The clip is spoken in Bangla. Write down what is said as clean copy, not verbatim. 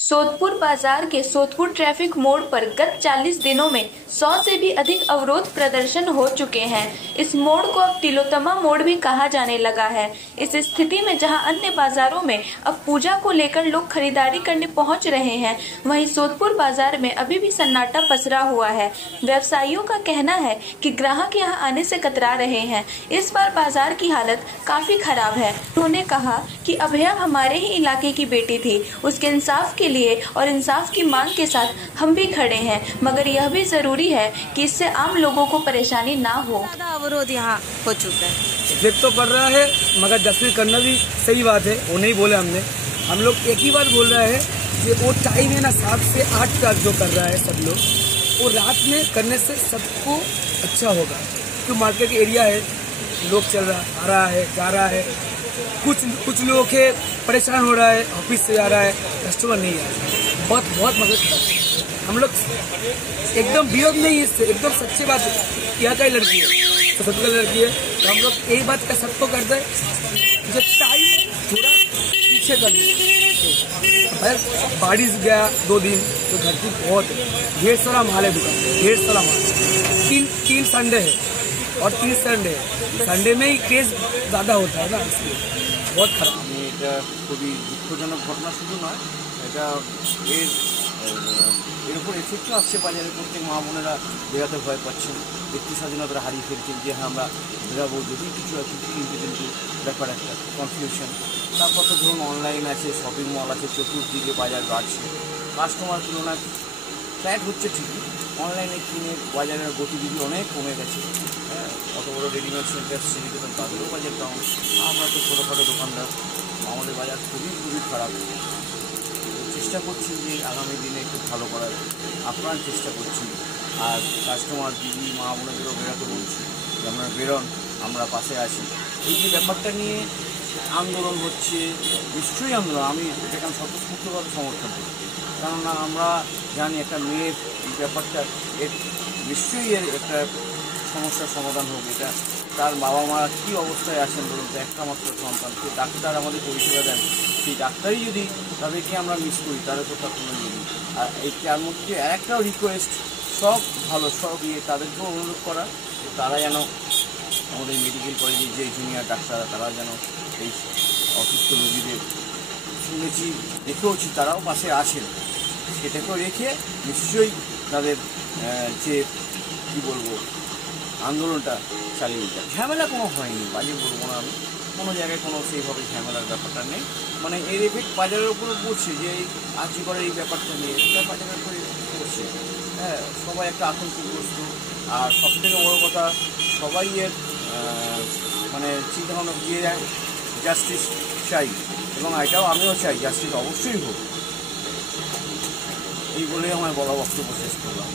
सोदपुर बाजार के सोदपुर ट्रैफिक मोड़ पर गत 40 दिनों में 100 से भी अधिक अवरोध प्रदर्शन हो चुके हैं। इस मोड़ को अब तिलोत्तमा मोड़ भी कहा जाने लगा है। इस स्थिति में जहां अन्य बाजारों में अब पूजा को लेकर लोग खरीदारी करने पहुंच रहे हैं, वहीं सोदपुर बाजार में अभी भी सन्नाटा पसरा हुआ है। व्यवसायियों का कहना है कि ग्राहक यहां आने से कतरा रहे हैं। इस बार बाजार की हालत काफी खराब है। उन्होंने कहा कि अभया हमारे ही इलाके की बेटी थी, उसके इंसाफ के लिए और इंसाफ की मांग के साथ हम भी खड़े हैं, मगर यह भी जरूरी है कि इससे आम लोगों को परेशानी ना हो। अवरोध यहाँ हो चुका है, जिद तो पड़ रहा है, मगर जश्न करना भी सही बात है। वो नहीं बोले हमने, हम लोग एक ही बात बोल रहे हैं कि वो टाइम है ना 7 से 8 तक जो कर रहा है सब लोग, वो रात में करने से सबको अच्छा होगा। क्यों मार्केट एरिया है, लोग चल रहा आ रहा है जा रहा है, कुछ लोग के परेशान हो रहा है, ऑफिस से आ रहा है, कस्टमर नहीं आ रहा है। बहुत मदद खराब। हम लोग एकदम विरोध नहीं है इससे, एकदम सच्ची बात है। यहाँ का ही लड़की है तो सबका लड़की है, तो हम लोग यही बात का सबको करते हैं जब टाइम थोड़ा पीछे कर बारिश गया 2 दिन तो घर की बहुत ढेर सारा माल है, दुकान ढेर सारा माल। 3 संडे है और 3 संडे है, संडे में ही क्रेज ज़्यादा होता है ना, इसलिए बहुत खराब। এটা খুবই দুঃখজনক ঘটনা শুধু নয়, এটা এর উপর এফেক্টও আসছে বাজারে। প্রত্যেক মা বোনেরা বেরাতে ভয় পাচ্ছেন, ব্যক্তি স্বাধীনতা হারিয়ে ফেলছেন যে হ্যাঁ আমরা বেরাবো যদি কিছু আছে কিন্তু ব্যাপার একটা কনফিউশন। তারপর তো ধরুন অনলাইন আছে, শপিং মল আছে, চতুর্দিকে বাজার বাড়ছে, কাস্টমার তুলনায় ফ্ল্যাট হচ্ছে ঠিকই, অনলাইনে কিনে বাজারের গতিবিধি অনেক কমে গেছে। হ্যাঁ, অত বড় রেডিমেড সেন্টার শ্রীনিকেতন তাদেরও বাজার ডাউন। আমরা তো ছোটোখাটো দোকানদার, আমাদের বাজার খুবই খারাপ। চেষ্টা করছি যে আগামী দিনে একটু ভালো করার, আপ্রাণ চেষ্টা করছি। আর কাস্টমার দিদি মা বোনেদেরও বেরোতে বলছি যে আমরা বেরোন, আমরা পাশে আছি। এই যে ব্যাপারটা নিয়ে আন্দোলন হচ্ছে, নিশ্চয়ই আন্দোলন, আমি এটাকে আমি স্বতঃস্ফূর্তভাবে সমর্থন করি। কেননা আমরা জানি একটা মেয়ের এই ব্যাপারটা এর নিশ্চয়ই এর একটা সমস্যার সমাধান হোক। এটা তার বাবা মা কী অবস্থায় আছেন বলুন তো, একটা মাত্র সন্তান, যে ডাক্তার আমাদের পরিষেবা দেন, সেই ডাক্তারই যদি তাদেরকে আমরা মিস করি তাহলে তো তার কোনো নেই। আর এই তার মধ্যে একটাও রিকোয়েস্ট, সব ভালো সব তাদেরকেও অনুরোধ করা তারা যেন আমাদের মেডিকেল কলেজের যে জুনিয়র ডাক্তাররা তারা যেন এই অসুস্থ রোগীদের, শুনেছি দেখেওছি তারাও পাশে আছেন, সেটাকেও রেখে নিশ্চয়ই তাদের যে কী বলবো আন্দোলনটা চালিয়ে যায়। ঝামেলা কোনো হয়নি, বাজে বলবো না আমি, কোনো জায়গায় কোনো সেইভাবে ঝামেলার ব্যাপারটা নেই। মানে এর এফেক্ট বাজারের উপরে পড়ছে, যে এই আর্জি করার এই ব্যাপারটা নিয়ে এটা বাজারের উপরে পড়ছে। হ্যাঁ, সবাই একটা আতঙ্কগ্রস্ত। আর সবথেকে বড়ো কথা, সবাই এর মানে চিন্তাভাবনা দিয়ে যায় জাস্টিস চাই, এবং এটাও আমিও চাই জাস্টিস অবশ্যই হোক। এই বলেই আমার বলা বক্তব্য শেষ করলাম।